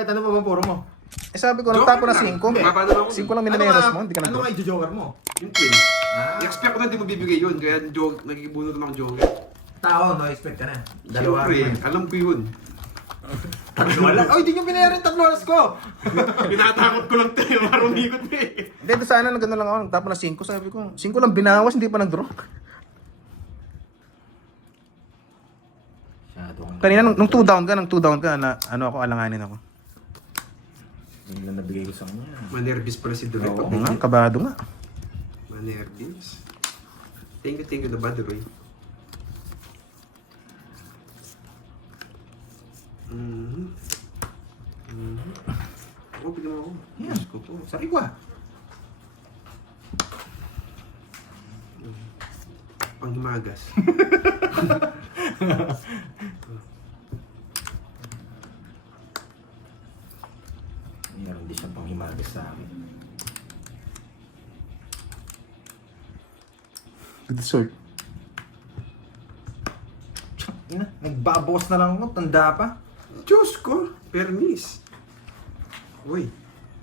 Kahit ano pa bang puro mo? Eh sabi ko, nagtapo na 5. 5 lang minaneros mo, hindi ka Ano nag-draw. nga i-joker mo? Yung twin. Ah. I-expect ko na hindi mo bibigay yun. Kaya nagkikibuno naman akong joker. Tao, no expect ka na. Dalawa. Siyempre, alam ko yun. Tatlo lang. Ay, di nyo binayaran 3 oras ko. Pinatakot ko lang tayo. Parang umikot eh. Hindi, doon sana nagano lang ako, nagtapo na 5. Sabi ko, 5 lang binawas, hindi pa nag-draw. Kanina, nung 2 down ka, na ano ako, alanganin ako. Yun lang nabigay ko sa kanya. Manervis pala si Duroy. Oo nga, kabado nga. Manervis. Thank you na ba, Duroy? Oo, pili mo ako. Yan. Diyos ko po. Sabi ko ah. Panghimagas. Meron din siyang panghimagas sa akin. Good sort. Ina, nagbabawas na lang ako. Tanda pa. Diyos ko! Permis. Uy.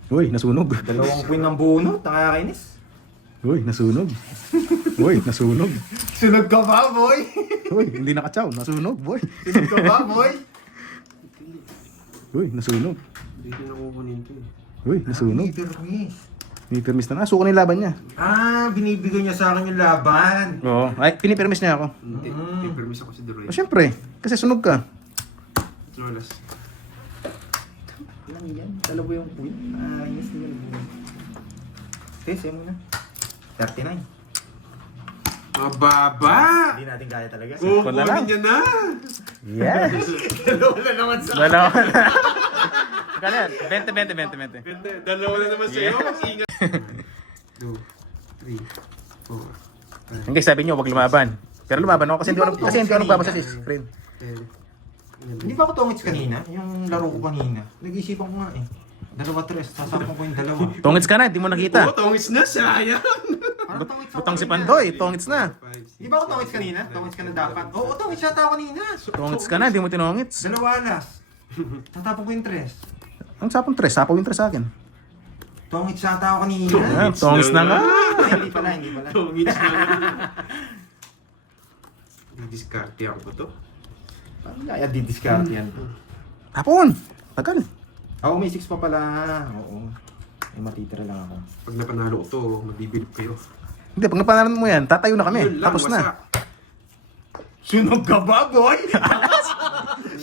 Uy, nasunog. 2 queen ng bunot. Nakakainis. Uy, nasunog. Uy, nasunog. Sunog ka ba, boy? Uy, hindi nakatsaw, nasunog, boy. Sunog ka ba, boy? Uy, nasunog. Hindi ko nakukunin to eh. Uy, nasunog. Permis. May permis na nga, suko na yung laban niya. Ah, binibigay niya sa akin yung laban. Oo, ay, pinipermis niya ako. Hindi. May permis ako si Duroy. O syempre, kasi sunog ka. Lolas. Lang yan. Dalawa yung queen. Ayos na yan. Okay, sa'yo muna. 39. Mababa! Hindi natin kaya talaga. Kukunin niya na! Yes! Dalawa na naman sa Dalawa na. Kano yan? 20. Ganda, dalawa na naman sa'yo. Ingat. 2, 3, 4, 5, Hindi, sabi niyo, wag lumaban. Pero lumaban ako kasi hindi ako nagbabasa sa screen. 10. Hindi ba ako tungits kanina? Yung laro ko kanina. Nag-isipan ko nga eh. 2-3. Sasakpan ko yung 2. Tungits ka na, hindi mo nakita. Oo, tongis na, sayang! Parang tungits ako Butang si kanina. Pandoy, tungits na. Di ba ako tungits kanina? Tungits ka na dapat. Oo, tungits yata ako kanina. Tungits ka na, hindi mo tinungits. 2 alas. Tatapon ko yung 3. Ang sapong 3, sapaw yung 3 sa akin. Tungits yata ako kanina. Ah, tungits na nga. Ay, hindi pala. Tongis na. Didiskarte ako ba to? Parang kaya didiscount yan. Hapon! Tagal. Ako may 6 pa pala. Oo. May matitira lang ako. Pag napanalo ko to, mabibilip kayo. Hindi, pag napanaran mo yan, tatayo na kami. Yun lang, Tapos wasak. na. Sunog ka ba, boy?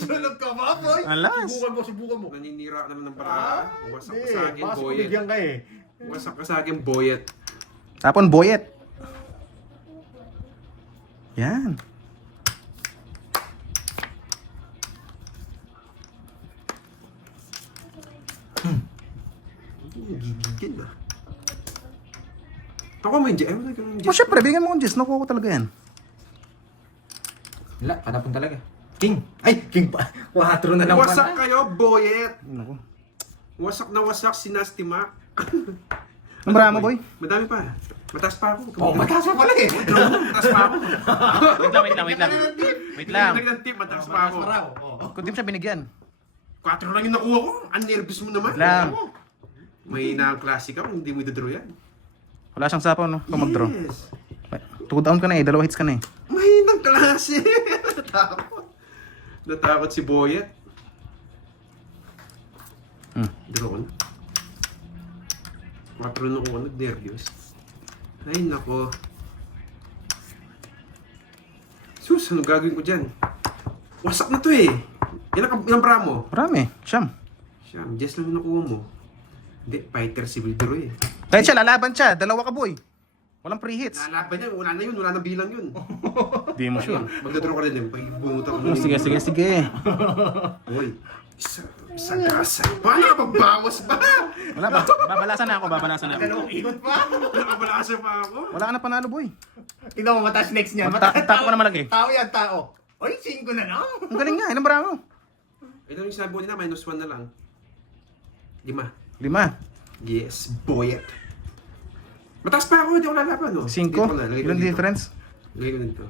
Sunog ka ba, boy? Alas. Subukan mo. Naninira naman ng paraan. Wasak ka sa akin, Pasok boyet. bigyan ka eh. Wasak ka sa akin, boyet. Hapon, boyet. Yan. Gigigil ah. Ako mo yung Jess. O syempre, bigyan mo kong Jess. Nakuha ko talaga yan. Wala, kanapon talaga. King! Ay, king pa! 4 na lang Wasak pala. kayo, boyet! Naku. Wasak na wasak si Nasty Mac. Ang marami, boy. Madami pa. Mataas pa ako. Oh, mataas pa pala eh. Mataas pa ako. Wait lang. Nagdag tip, mataas pa ako. Kung di mo siya binigyan. 4 lang yung nakuha ko. Ang nervous mo naman. Wait lang. May na-classic ako, hindi mo idodraw yan. Wala siyang sapaw, no? Kung mag-draw. Yes. 2 down ka na eh. 2 hits ka na eh. May klase. Natakot. Natakot si Boyet. Draw ko na. 4 na ako, nag-nervous. Ay, nako. Sus, ano gagawin ko dyan? Wasak na to eh. Ilang bra mo? Marami. Siyam. Siyam, Jess lang yung nakuha mo. Hindi, fighter si Wildro eh. Kahit siya, lalaban siya. 2 ka, boy. Walang pre-hits. Nalaban niya, wala na yun, wala na bilang yun. Di mo sure. Magdadraw ka rin yun, pag bungot ako. Sige. Uy, sa gasa. Paano ka pagbawas ba? Wala ba? Babalasan na ako. Dalawang ikot pa. Nakabalasa pa ako. Wala ka na panalo, boy. Tingnan mo, mataas next niya. Tapo ka na malaki. Tao yan, tao. Oy, 5 na lang. Ang galing nga. Ilang bara mo? Ito yung sinabi ko nila, -1 na lang. 5. 5. Yes, boyet. Mataas pa ako, hindi ako lalaban, no? 5. Ilang difference? Lagay ko dito.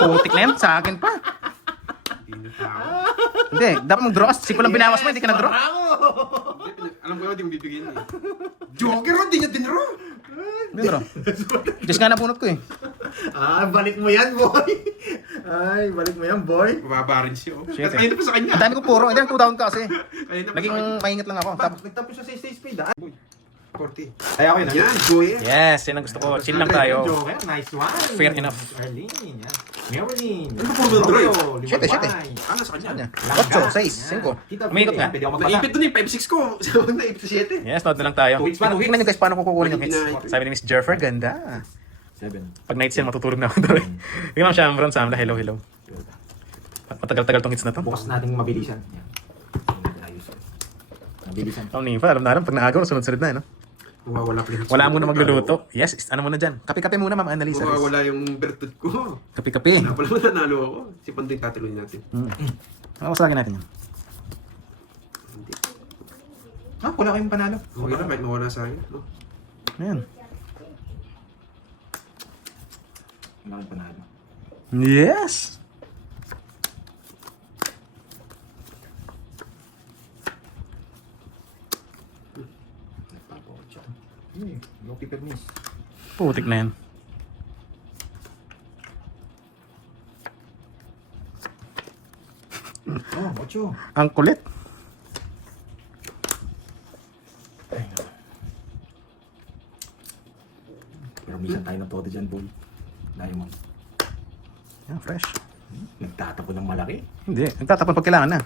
Putik na yan. Sa akin pa. Hindi na tao. Hindi, dapat mag-draw ka. 5 lang binawas mo, hindi ka nag-draw. Alam ko naman, di mo bibigyan niya. Joker, hindi niya dinro. Hindi, draw. Diyos nga nabunot ko eh. Balik mo yan, boy. Ay, balik mo yan, boy. Mababa rin siya. Shit, eh. Ayun na pa sa kanya. Ang dami ko puro. Hindi, 2 down ka kasi. Ayun na pa Naging sa kanya. maingat lang ako. Tapos, Nagtapos siya sa stage speed, 40. Ay, ako yun, Yan, Joker. yes, yan ang gusto ko. Chill lang tayo. Joker, nice one. Fair enough. Arlene, yan. Marilyn. Ano ba puro Droy? Shit, eh, shit, eh. Ano sa kanya? 8, 6, 5. Umiikot nga. Pwede ako magbasa. Naipit doon yung 5-6 ko. Sabi na, 7. Yes, note na lang tayo. Hits pa, no hits? Tingnan nyo guys paano ko kukunin yung hits. Ninety-nine. Sabi ni Miss Jeffer, ganda. 7. Pag nights yan, matutulog na ako doon. Tingnan mo siya, Amron, Samla, hello, hello. Matagal-tagal tong hits na to. Bukas natin mabilisan. Yan. Ayos. Mabilisan. Ang nipa, alam na alam, pag naagaw, sunod-sunod na, no? Mawawala pa yung Wala muna magluluto. Yes, ano muna dyan? Kape-kape muna, Ma'am Annalisa. Mawawala yung bertud ko. Kape-kape. Wala pala nanalo ako. Si Pandoy tatalunin natin. Makakasagin natin yan. Wala kayong panalo. Okay na, kahit mawala sa akin. No? Ayan. Wala kayong panalo. Yes! Nagpapakot siya. No paper miss. Putik na yan. Oh, 8. Ang kulit. Pero minsan tayo ng todo dyan, boy. Diamond. Yan, fresh. Nagtatapon ng malaki. Hindi, nagtatapon pag kailangan na.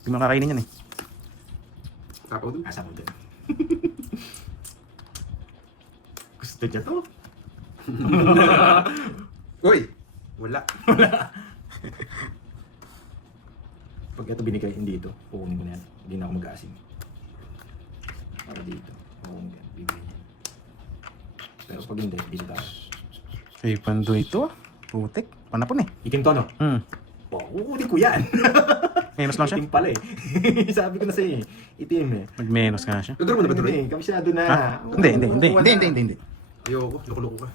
Hindi mo kakainin yan eh. Tapaw doon. Asa mo dun? Gusto niya to? Uy! Wala. Pag ito binigay, hindi ito. Kukunin ko na yan. Hindi na ako mag-aasin. Para dito. Kukunin ko yan. Bibigyan yan. Pero pag hindi, dito tayo. Kay Pando ito. Putik. Panapon eh. Itim to, no? Oh, kukunin ko yan. Menos lang siya. Itim pala eh. Sabi ko na sa'yo eh. Itim eh. Mag-menos ka na siya. Nagdaro mo na ba Droy? Kabisado na. Ha? Hindi. Ayoko. Loko-loko ka.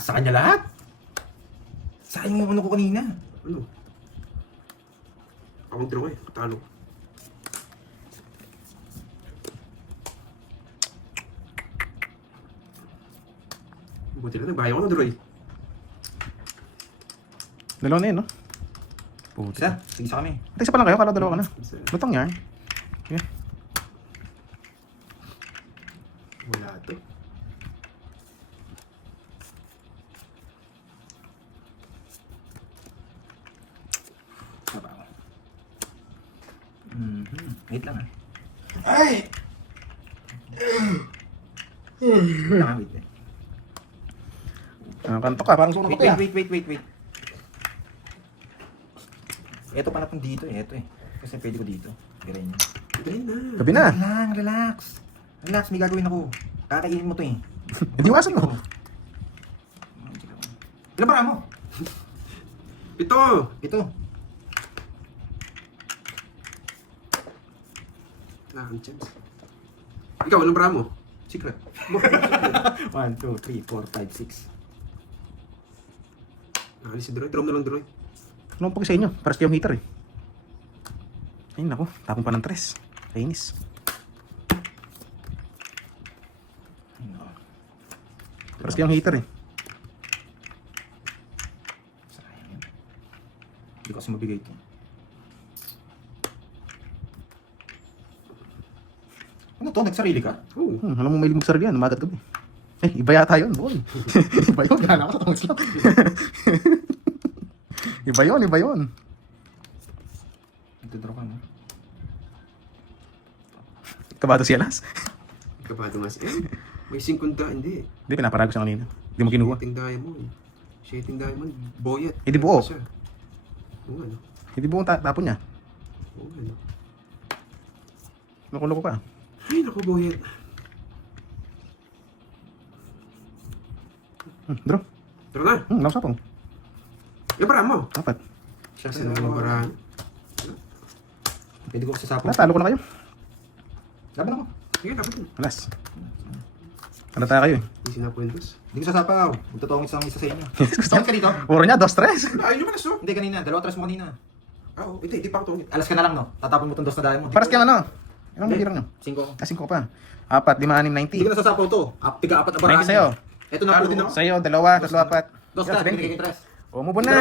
Sa kanya lahat? Sayang yung ano ko kanina. Ano? Ako mag-draw eh. Talo. Buti na nagbahay ako ng Droy. Dalawa na yun, no? Putik. Isa? Sige sa kami. Isa pa lang kayo, kala dalawa ka na. Isa. Lutang yan. Okay. Wala to. Saba ako. Wait lang ah. Ay! Wait lang ah, wait eh. Kanto ka, parang sunog ka. Wait. Ito pa na pang dito eh, ito eh. Kasi pwede ko dito. Girayin niya. Dali na. Gabi na. Lang, relax. Relax, may gagawin ako. Kakainin mo to eh. Hindi wasan mo. Ilan para mo? Ito! Ito. Nakakang chance. Ikaw, anong bra mo? Secret. 1, 2, 3, 4, 5, 6. Nakalis si Droy. Draw na lang Droy. Ano pag sa inyo? Paras yung heater eh. Ayun ako, tapon pa ng 3. Kainis. Paras yung heater eh. Sayang yun. Hindi ko kasi mabigay ito. Ano to? Nagsarili ka? Oo. Alam mo may magsarili yan, umagat gabi. Iba yata yun, boy. Iba yun, gana ka sa tangos lang. Iba yun. Nagdodraw ka no? Kabado si Alas. Kapado nga siya. May 50, hindi. Hindi, pinaparagos siya kanina. Hindi mo kinuha. Sheting diamond. Sheting diamond. Boyet. Eh, di buo. Oo ano. Hindi buong tapon niya. Oo ano. Loko-loko ka. Ay, naku, boyet. Draw. Tara na. Nausapang. Yung para mo. Dapat. Siya Kasi naman yung para. Pwede ko kasi sapo. Natalo ko na kayo. Laban ako. Sige, dapat yun. Alas. Ano tayo kayo eh? Hindi sinapuentos. Hindi ko sasapaw. Magtotongit sa isa sa inyo. Gusto Saan ka dito? Puro niya, 2-3. Ayaw nyo malas, oh. Hindi kanina. 2-3 mo kanina. Oo, hindi pa ako tungit. Alas ka na lang, no? Tatapon mo itong dos na diamond. Paras ka na, no? Ilang Hindi. bigyan nyo? 5. Ah, 5 pa. 4, 5, 6, 90. Hindi ko nasasapaw to. Tiga-4 na barahan. 90 sa'yo. Ito na Talo po din ako. Sa'yo, 2, 3, 4. Dos ka, binigay ko yung 3. O, move on na.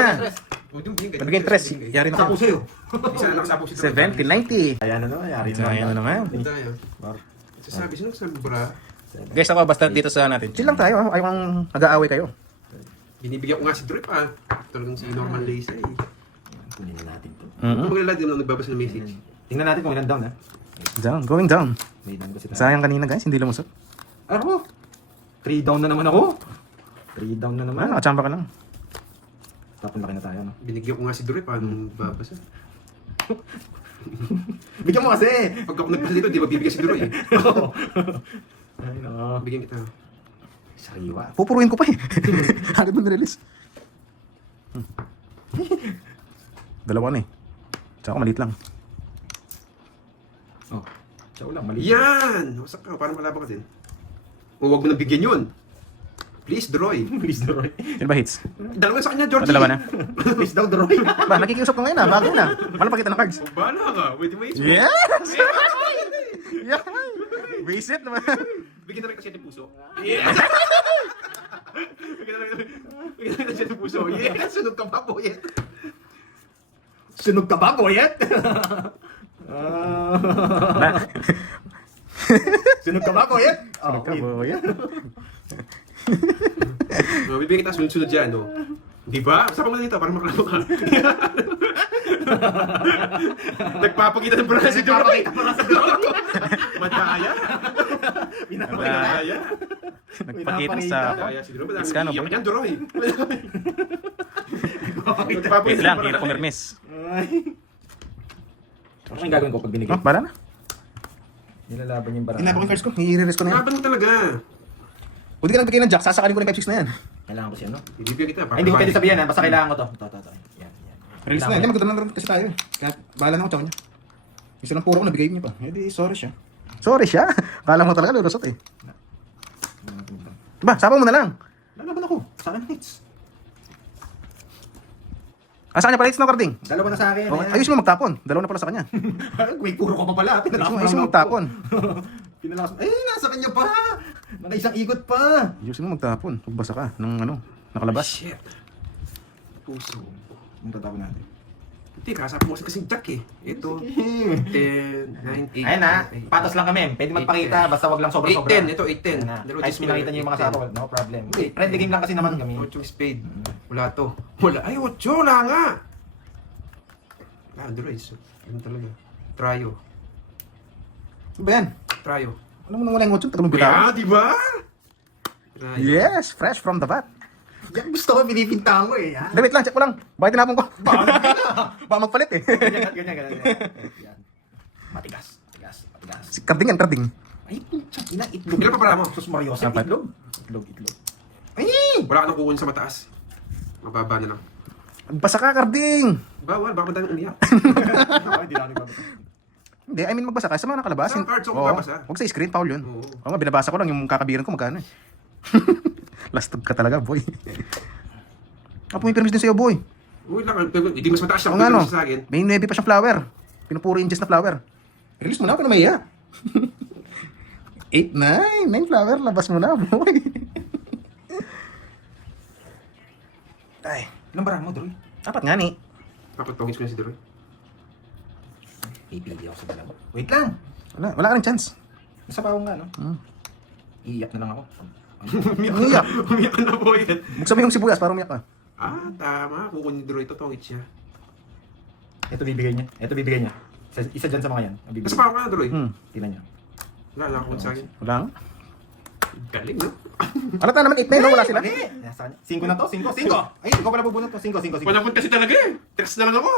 O, yung bigyan. Nabigay 3. Yari na Sapo kayo. sa'yo. Isa lang sapo si 70, 90. Ayan na naman, yari Sayang na naman. Tayo. Sasabi, sino sabi bra? Guys, ako basta dito sa natin. Chill lang tayo. Ayaw ang nag-aaway kayo. Binibigyan ko nga si Drip ah. Talagang si Norman Lace eh. Kunin na natin to. Kung maglalad din ako nagbabasa ng message. Tingnan natin kung ilan down, ha? Down, going down. May down kasi tayo. Sayang kanina guys, hindi lumusot. Ano? 3 down na naman ako. 3 down na naman. Ah, nakachamba ka lang. Tapon laki na tayo, no? Binigyan ko nga si Drip ah nung babasa. Bigyan mo kasi! Pag ako nagbasa dito, di ba bibigyan si Drip eh. Ay, no. Bigyan kita. Sariwa. Pupuruin ko pa eh. Agad mo nirelease. Dalawa na eh. Tsaka maliit lang. Oh. Siya lang, mali. Yan! Wasak ka, parang malabang ka din. O, huwag mo nang bigyan yun. Please, Droy. Please, Droy. Sino ba hits? Dalawa sa kanya, Georgie. Dalawa na. Please daw, Droy. Ba, nakikiusap ko ngayon ah. Bago na. Walang pakita ng cards. Bahala ka. Wait, wait. Yes! Yeah! Visit naman. Bigyan na rin kasi ng puso. Yes! Bigyan na rin kasi ng puso. Yes! Sunog ka pa, boyet. Sunog ka ba, boyet? Sunog ka ba, boyet? Sunog ka, boyet. Bibigyan kita sunod-sunod dyan, no? Di ba? Sapa mo na dito, parang maklamo ka. Nagpapakita ng braso si Droy. Papakita pa lang sa Droy. Madaya. Madaya. Nagpakita sa... Madaya si Droy. It's ka, no, Iyak boy? niyan, Droy. Wait Nagpapakita lang, ng hirap braso. pumirmis. Ay. Ano yung gagawin ko pag binigay? Oh, bara na. Nilalaban yung barang. Hinabang yung cards ko. I-release ko na yan. Laban mo talaga. O di ka lang bigay ng jack, sasakalin ko na yung 5-6 na yan. Kailangan ko siya, no? Bibigyan kita. Ay, hindi ko pwede sabihin, ha? Basta kailangan ko to. Ito. Yan. Release na yan. Hindi, magkita lang kasi tayo eh. Kaya bahala na ako tsaka niya. Isa lang puro ko nabigay niya pa. Eh di, sorry siya. Sorry siya? Kala mo talaga lulusot eh. Ba, sapa mo na lang. Lalaban ako. Sa akin, hits. Sa kanya pala hits no, Carding? Dalawa na sa akin. Oh, ayan. ayusin mo magtapon. Dalawa na pala sa kanya. Wait, puro ko pa pala. Ayusin mo magtapon. Pinalakas. Eh, nasa kanya pa. Nakaisang ikot pa. Ayusin mo magtapon. Magbasa ka ng ano, nakalabas. Shit. Puso. Ang tatapon natin. Hindi, kasap mo kasi Jack eh. Ito. 10, 9, 8. Ayun na, patos lang kami. Pwede magpakita, basta wag lang sobra-sobra. 8-10, ito 8-10. Ayun na. Kahit pinakita niyo yung mga sapo, no problem. Friendly game lang kasi naman kami. 8 spade. Wala to. Wala. Ay, 8. Wala nga. Androids. Ano talaga? Tryo. Ano ba yan? Tryo. Alam mo nang wala yung 8, tagalong bitaw. Kaya, di ba? Tryo. Yes, fresh from the vat. Yan gusto ko, pinipintahan ko eh. Ha? Hindi, wait lang, check ko lang. Bakit tinapon ko? Baka magpalit eh. Ganyan. Yan. Matigas. Si Carding yan, Carding. Ay, ina, itlog. Ilan pa para mo? Sus Mario, sa Apat. itlog. Itlog. Ay! Wala ka nang kukunin sa mataas. Mababa na lang. Magbasa ka, Carding. Bawal, baka madaming umiyak. Hindi na ako Hindi, I mean magbasa ka. Sa mga nakalabas. Sa cards ako Oo. babasa. Huwag sa screen, Paul yun. Oo. Oo nga, binabasa ko lang yung kakabiran ko magkano eh. Lastog ka talaga, boy. Pumipermis din sa'yo, boy. Uy lang, hindi mas mataas O ako nga no, sa akin. may 9 pa siyang flower. Pinupuro inches na flower. Release mo na, pero may 8, 9 flower, labas mo na, boy. Ay, Ilang barang mo, Droy? 4 nga ni. Papatongis ko na si Droy. Pipili ako sa dalawa. Wait lang. Wala ka rin chance. Nasa bawang nga, no? Hmm. Iiyak na lang ako. Umiyak. Umiyak ka na boy. Buksan mo yung sibuyas para umiyak ka. Ah, tama. Kukunin ni Droy ito, tongit siya. Ito bibigay niya. Isa dyan sa mga yan. Ang bibigay. Nasa pa ako na, Droy. Tingnan niya. Wala, nakakuha sa akin. Wala nga. Galing, no? Alata naman 8 na yun, no? Wala sila. Nasa kanya. 5 na to? 5. Ay, ikaw pala bubunot to. 5. Wala punta kasi talaga eh. Text na lang ako.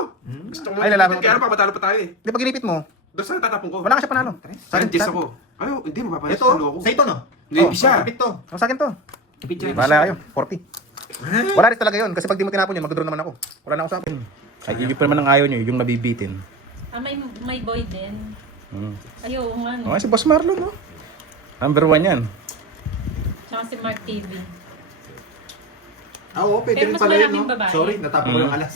Gusto ko Ay, lalaban mo kaya tayo. pa, matalo pa tayo eh. Di ba ginipit mo? Doon sa tatapon ko. Wala ka siya panalo. Sa Jess ako. Ay, hindi, mapapalas Ito, talo ako. sa ito, no? Hindi, Oh, isa. Kapit to. Ano sa akin to? Kapit dyan. Bahala kayo, 40. Wala rin talaga yun, kasi pag di mo tinapon yun, mag-draw naman ako. Wala na ako sa akin. Ay, yung pa naman ang ayaw nyo, yung nabibitin. May boy din. Ayaw nga no. Okay, si Boss Marlon, no? Number 1 yan. Tsaka si Mark TV. Oo, pwede Pero rin mas pala yun, maraming no? babae. Sorry, natapon ko yung alas.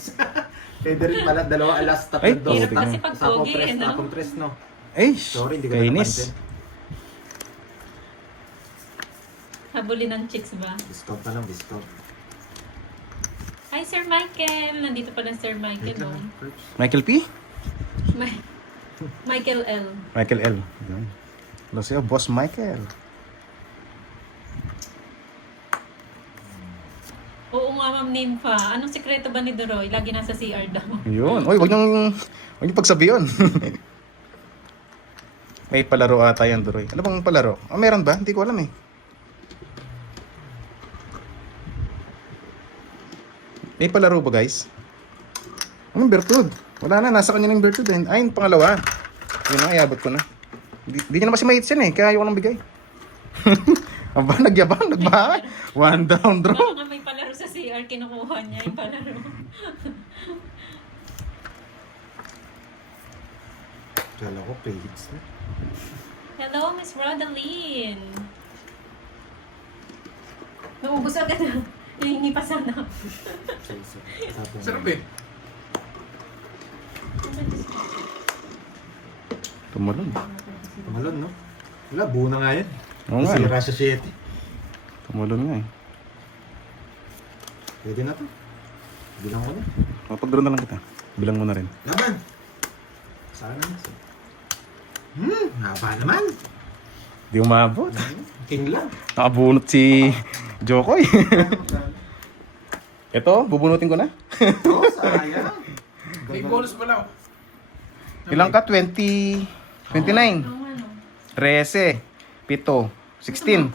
Pwede rin pala, dalawa alas, Ay, tatlo dos. Hirap kasi pag Sapong pogi, press, no? tapong press, no? Ay, Sorry, hindi ko na kainis. napansin. Habulin ng chicks ba? Discount na lang, discount. Hi, Sir Michael! Nandito pala Sir Michael, Wait lang, no? Curbs. Michael P? Michael L. Michael L. Yan. Hello sa'yo, Boss Michael. Oo nga, Ma'am Nympha. Anong sekreto ba ni Doroy? Lagi nasa CR daw. Yun. Uy, wag niyong pagsabi yun. May palaro ata yan, Duroy. Ano bang palaro? Oh, meron ba? Hindi ko alam eh. May palaro ba, guys? Anong Bertud? Wala na, nasa kanya ng Bertud eh. Ay, yung pangalawa. Yun na, iabot ko na. Hindi niya naman si Mates yan eh, kaya ayaw ko nang bigay. Aba, nagyabang, nagbahay. One down, draw. Baka nga may palaro sa CR, kinukuha niya yung palaro. Kala ko, pre-hits na. Hello, Miss Rodaline. Naubos agad na. Hihingi pa sana. Sarap eh. Tumalon. Tumalon, no? Wala, buo na nga yan. Oo nga. Sira sa 7. Tumalon nga eh. Pwede na to. Bilang ko na. Mapag-draw na lang kita. Bilang mo na rin. Laban! Sana. Haba naman. Di umabot. King lang. Nakabunot si Jokoy. Ito, bubunutin ko na. Oo, sayang. May bonus pala. Ilang ka? 20... 29. Ano, ano? 13. 7. 16.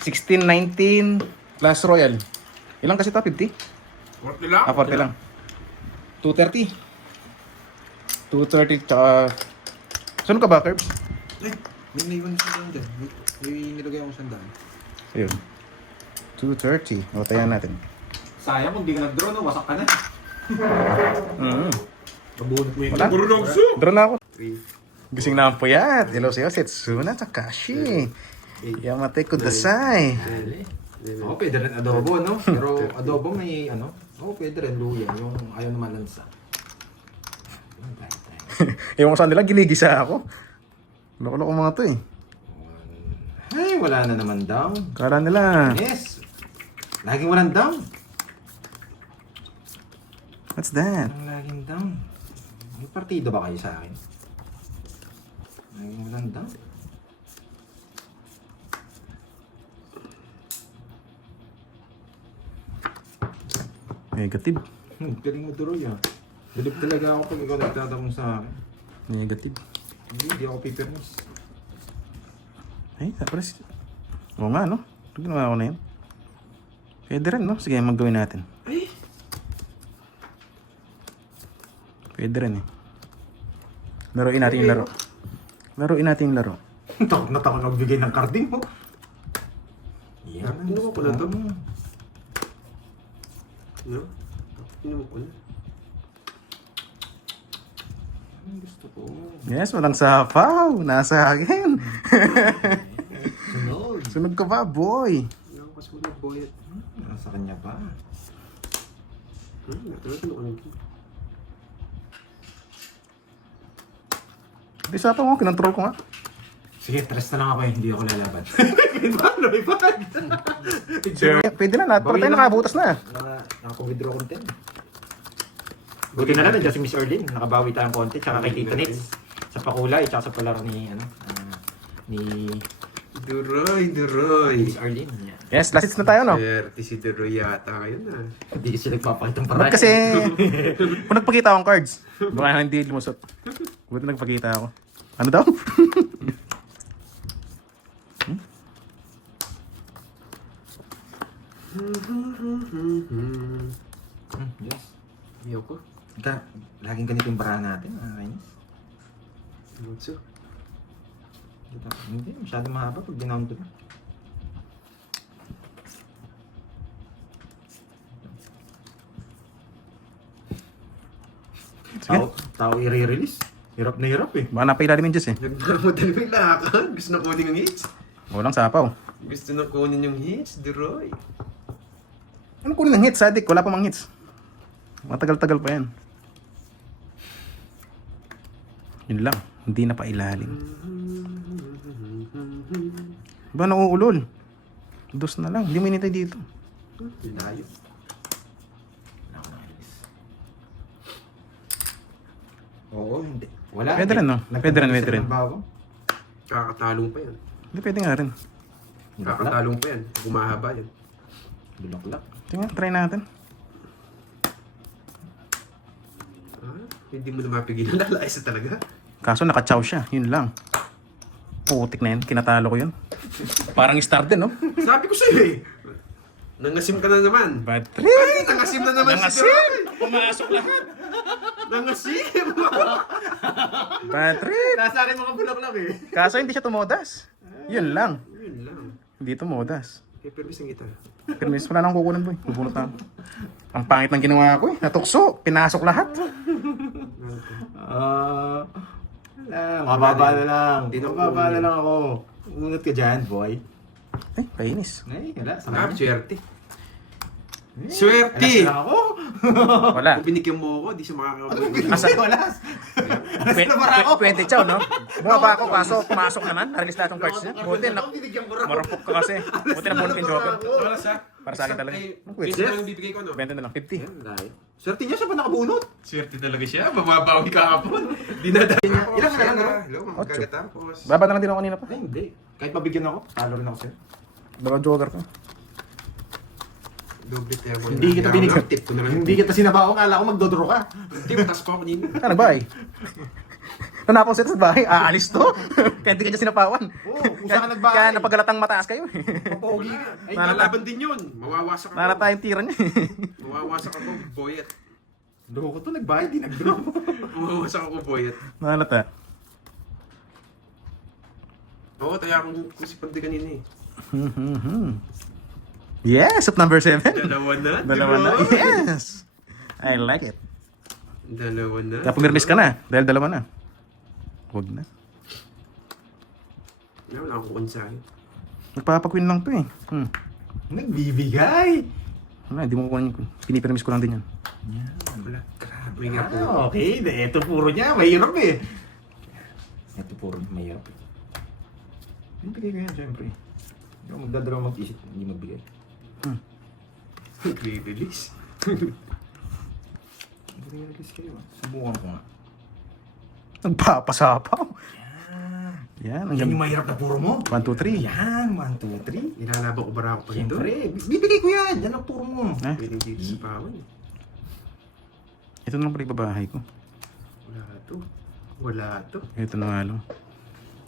16, 19. Clash Royale. Ilang kasi ito? 50? 40 lang. 40 lang. 230. 230 tsaka... Saan ka ba, Curbs? Ay, may naiwan sa daan dyan. May nilagay ako sa daan. Ayun. 230. O, tayan natin. Sayang kung di ka nag-draw, no? Wasak ka na. Pabunot mo yung Wala. Burunogso. Draw na ako. 3. Gising na ang puyat. Hello sa'yo, Setsuna Takashi. Yamate Kudasai. Oo, pwede rin adobo, no? Pero adobo may ano? Oo, pwede rin luya. Yung ayaw naman lansa. Ewan ko saan nila, ginigisa ako. Loko-loko mga to eh. Ay, wala na naman down. Kala nila. Yes! Laging walang down. What's that? Ang laging down. May partido ba kayo sa akin? Laging walang down. Negative. Galing mo tuloy ah. Bilib talaga ako pag ikaw nagtatanong sa akin. Negative. Hindi ako pipernis. Ay, tapos. Oo nga, no? Ito ginawa ko na yun. Pwede rin, no? Sige, maggawin natin. Pwede rin eh. Laruin natin yung laro. Laruin natin yung laro. Takot na takot magbigay ng carding mo. Yan. Ano ko pala to? Ano? No? Ano ko na? Ang gusto ko. Yes, walang sapaw. Nasa akin. Sunod. Sunog ka ba, boy? Ano ko kasunod, boyet? Nasa kanya pa. Natulad ko na. Hindi sapaw mo, kinontrol ko nga. Sige, tres na lang ako eh. Hindi ako lalaban. Paano? May bad. Pwede na, para tayo nakabutas na. Naka-withdraw konti. Buti na lang nandiyan si Miss Erlyn. Nakabawi tayong konti. Tsaka kay Tita Nitz. Sa pakulay. Tsaka sa palaro ni, ano, ni Duroy. Miss Erlyn. Yan. Yes, last hits na tayo, no? Swerte si Duroy yata ngayon na. Hindi kasi nagpapakitang Ba't paraan. kasi, kung nagpakita akong cards, baka hindi lumusot. Buti nagpakita ako. Ano daw? Yes. Ayoko. Laging ganito yung paraan natin. Nakakainis. Lutso. Hindi, masyado mahaba pag binound ko na. Tao i-release. Hirap na hirap eh. Baka napailalim yung Diyos eh. Nagmamadali mo yung lakad. Gusto na kunin yung hits. Walang sapaw. Gusto na kunin yung hits, Duroy. Ano kunin ng hits, Sadik? Wala pa mang hits. Matagal-tagal pa yan. Yun lang. Hindi na pa ilalim. Ba, nauulol. Dos na lang. Hindi mo inintay dito. Layo. Wala akong nailis. Oo, hindi. Wala. Pwede rin, no? Pwede rin, pwede rin. Ng bago. Kakatalong pa yan. Hindi, pwede nga rin. Bulaklak. Kakatalong pa yan. Gumahaba yan. Bulaklak. Tingnan, try natin. Ah, hindi mo na mapigilan. Lalayas na talaga. Kaso naka-chow siya. Yun lang. Putik na yan. Kinatalo ko yun. Parang star din, no? Sabi ko sa'yo eh. Nangasim ka na naman. Bad trip! Ay, nangasim na naman si Dory. Pumasok lahat! Nangasim! Bad trip! Nasa akin mga bulaklak eh. Kaso hindi siya tumodas. Yun lang. Yun lang. Hindi tumodas. Kaya permis ang kita. Pero miss, wala nang kukunan, boy. Bubunot na ako. Ang pangit ng ginawa ko, eh. Natukso. Pinasok lahat. Mababa na lang. Hindi na Mababa kunin. na lang ako. Unot ka dyan, boy. Ay, kainis. Ay, wala. Sa Ah, kanya. swerte. Alas Swerte! na ako. Wala. Kung binigyan mo ako, di siya makakabalik. Asa? Walas. Pwede chow, no? Bumaba ako, kaso pumasok naman. Narilis lahat ng cards niya. Buti, Binigyan ko rin. marupok ka kasi. Buti na bunot yung joker. Wala sa? Para sa akin talaga. Ang quiz. Minsan lang bibigay ko, no? 20 na lang, 50. Swerte niya siya pa nakabunot. Swerte talaga siya. Mababawi ka kapon. Dinadali niya. Ilan na lang, bro? Hello, magkagatapos. Baba na lang din ako kanina pa. Ay, hindi. Kahit mabigyan ako, talo rin ako sa'yo. Baka joker ko. Doble table. Hindi kita binigyan. Tip ko na lang. Hindi kita sinabao. Kala ko magdodro ka. Hindi, matas pa ako kanina. Ah, nagbahay. Nanapong set sa bahay, aalis to. Kaya hindi ka niya sinapawan. Oo, kung saan ka nagbahay. Kaya napagalatang mataas kayo. Pogi ka. Ay, Lalaban din yun. Mawawasak ako. Nalata yung tira niya. Mawawasak ako, boyet. loko to nagbahay, di nag-draw. Mawawasak ako, boyet. Nalata. Oo, taya akong kusipante kanina eh. Yes, up number 7. Dalawa na, Dalawa na. bro. Yes. I like it. Dalawa na. Kaya pumirmis ka na. Dahil dalawa na. Huwag na. Wala akong kukunin sa akin. Nagpapakwin lang to eh. Nagbibigay. Wala, hindi mo kukunin. Pinipirmis ko lang din yan. Wala. Grabe nga po. Okay, ito puro niya. Mahirap eh. Ito puro mahirap eh. Bibigay ko yan, syempre. Hindi ako magdadraw mag-isip, hindi magbigay. Nag-release. Mag-release kayo. Subukan ko nga. Nagpapasapaw. Yan. Yan yung mahirap na puro mo. 1, 2, 3. Yan, 1, 2, 3. Nilalaban ko bara ako pa dito. Siyempre, bibigay ko yan. Yan ang puro mo. Eh? Pwedeng dito sa pawan eh. Ito na lang pala ibabahay ko. Wala to. Wala to. Ito na nga lang.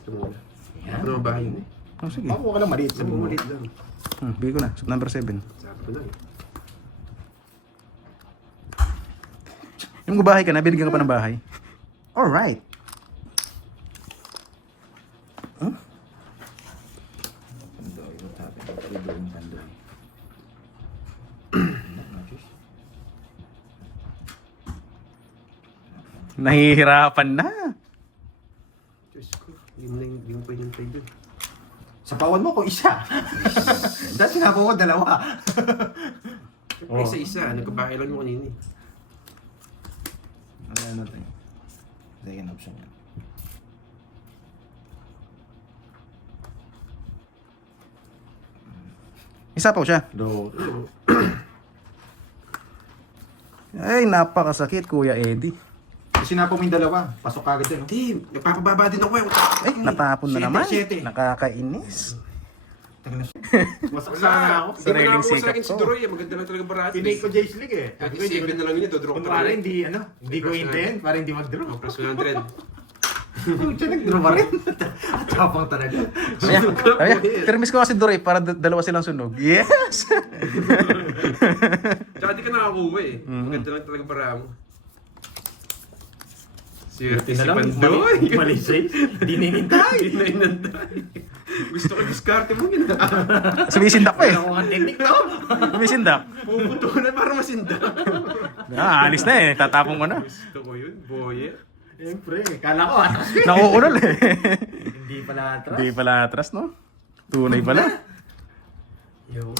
Ito muna. Yan. Ano ang bahay mo eh? Oh, sige. Makuha ka lang maliit. Sabi mo ulit lang. Bigay ko na. Sub number 7. Sabi ko lang eh. Yung bahay ka na, binigyan ka pa ng bahay. Alright. Pandoy, what happened? What are you doing, Pandoy? Nahihirapan na. Diyos ko. Hindi mo pa inintay dun. Sa pawan mo ko isa. Dahil sinabi ko dalawa. Siyempre isa-isa. Nagkabahay lang mo kanina eh. Ano natin? Second option yan. Isa pa siya. Do. Ay, napakasakit, Kuya Eddie. Sinapo mo yung dalawa. Pasok agad yan. No? Hindi. Nagpapababa din ako eh. Ay, natapon na naman. 7. Nakakainis. Masak sana ako. Hindi mo Sariling nakakuha sa sikap akin si to. Duroy eh. Maganda lang talaga barati. Tinake ko Jace League eh. Kahit 7 na lang yun, dodraw ko Kung pa para rin. hindi, hindi ko intend, para hindi mag-draw. Oh, plus 100. Kung siya nag-draw pa rin. At tapang talaga. Kaya, permis ko kasi Doray para dalawa silang sunog. Yes! Tsaka di ka nakakuha eh. Maganda lang talaga para mo. Swerte si Pandoy. Mali siya. Hindi ninintay. Hindi na inantay. Gusto ko diskarte mo yun. Sumisindak pa eh. Wala ko ang technique to. Sumisindak. Puputulan para masinda. Alis na eh. Tatapon ko na. Gusto ko yun, boy. Siyempre, kala ko atras. Nakukulol eh. Hindi pala atras. Hindi pala atras, no? Tunay pala. Yo.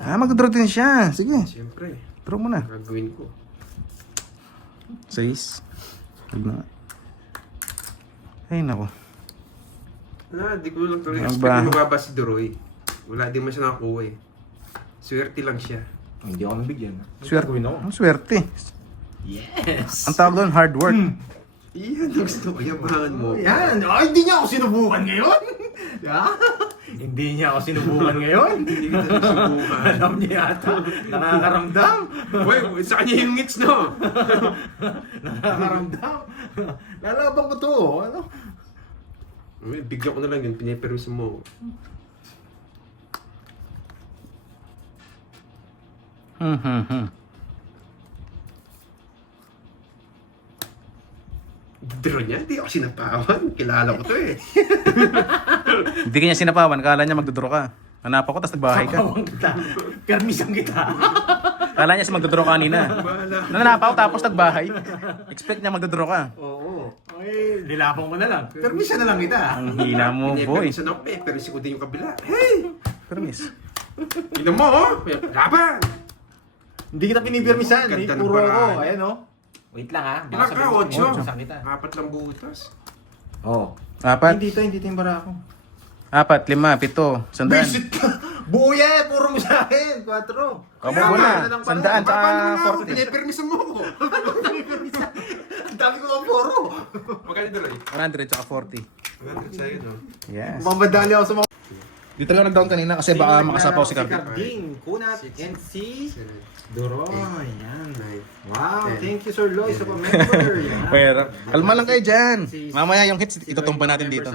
Magdodraw din siya. Sige. Siyempre. Draw mo na. Gagawin ko. 6. Huwag na nga. Ay, nako. Wala, di ko lang tuloy. Ang Expect ba- na mababa si Duroy. Wala, di mo siya nakakuha eh. Swerte lang siya. Hindi ako nabigyan. Swerte. Gawin ako. Ang swerte. Yes! Ang tawag doon, hard work. Iyan, gusto ko. Yabangan mo. Yan! Ay, hindi niya ako sinubukan ngayon! Yeah? Hindi niya ako sinubukan ngayon! Hindi kita nasubukan. Alam niya yata, nakakaramdam! Uy, sa kanya yung ngits, no? Nakakaramdam! Lalaban ko to, ano? Uy, bigyan ko na lang yun. Piniperus mo. Draw niya? Di ako sinapawan. Kilala ko to eh. Hindi kanya sinapawan, kala niya magdodraw ka. Hanap ako, tapos nagbahay ka. Kapawang kita. Permisan kita. Kala niya sa magdodraw kanina. Bahala. Nananap ako, tapos nagbahay. Expect niya magdodraw ka. Oo. Ay, nilapang ko na lang. Permisan na lang kita. Ang hina mo, boy. Piniperus ako. Perus ko din yung kabila. Hey! Permis. Tignan mo, oh! Laban! Hindi kita pinipirmisan. Ganda ng Puro ako. paraan. Ayan o. Wait lang ha. Ilan ka? 8? Permisan kita. 4 lang butas. Oo. 4, Hindi to yung bara ako. 4, 5, 7, sandaan. Visit ka! Buya! Puro mo sa akin! 4. Kamo wala. Sandaan, tsaka 40. Pinipermisan mo ako. Ang dami ko ng puro. Magkano tuloy? 100 tsaka 40. Magkano sa'yo, no? Yes. Mamadali ako sa mga... Dito lang nag-down kanina kasi baka makasapaw si Cardi. Carding, Kunat, and si Doroy. Yan. 9. Wow, 10. thank you Sir Loy sa pa-member. Yan. Pero, kalma lang kayo dyan. Mamaya yung hits, itutumpa natin dito.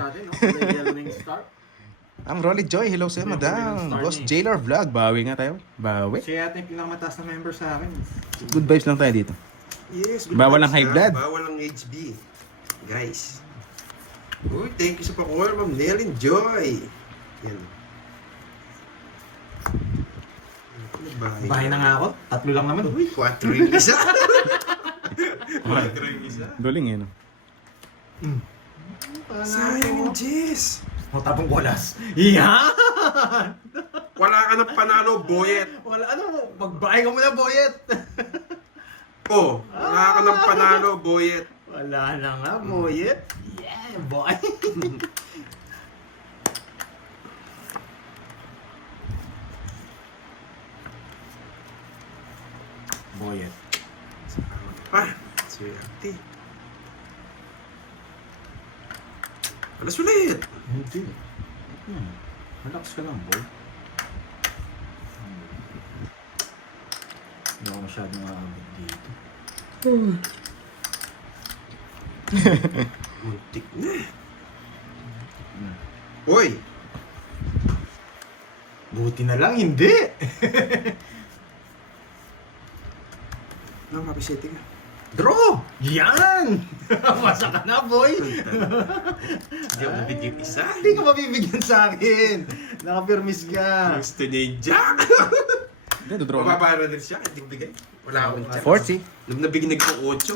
I'm Rolly Joy. Hello sa'yo, madam. Boss Jailer Vlog. Bawi nga tayo. Bawi. Siya yata yung pinakamataas na member sa akin. Good vibes lang tayo dito. Yes, Bawal ang vibes high na. blood. Bawal ang HB. Guys. Uy, thank you sa pa-call, Ma'am Nelly Joy. Yan. Bahay. Bahay na nga ako. 3 lang naman. Uy, 4 yung isa. 4 yung isa. Galing eh, no? Sayang yung Jess. O, tapong kolas. Yan! Wala ka ng panalo, Boyet. Wala, ano, magbahay ka muna, Boyet. Oh, wala ka ng panalo, Boyet. Wala na nga, Boyet. Yeah, boy. Boyet. Pa, swerte. Alas ulit. Hindi. Relax ka lang, boy. Hindi ako masyadong nakakabit dito. Muntik na. Uy, Buti na lang, hindi. nang mabisete ka. Draw! Yan! Masa ka na, boy! Hindi ako bigyan isa. Hindi ka mabibigyan sa akin. Nakapirmis ka. Gusto niya yung Jack. Hindi, dodraw ka. Mababara din siya, hindi ko bigay. Wala akong Jack. 40. Nung nabigyan ko 8,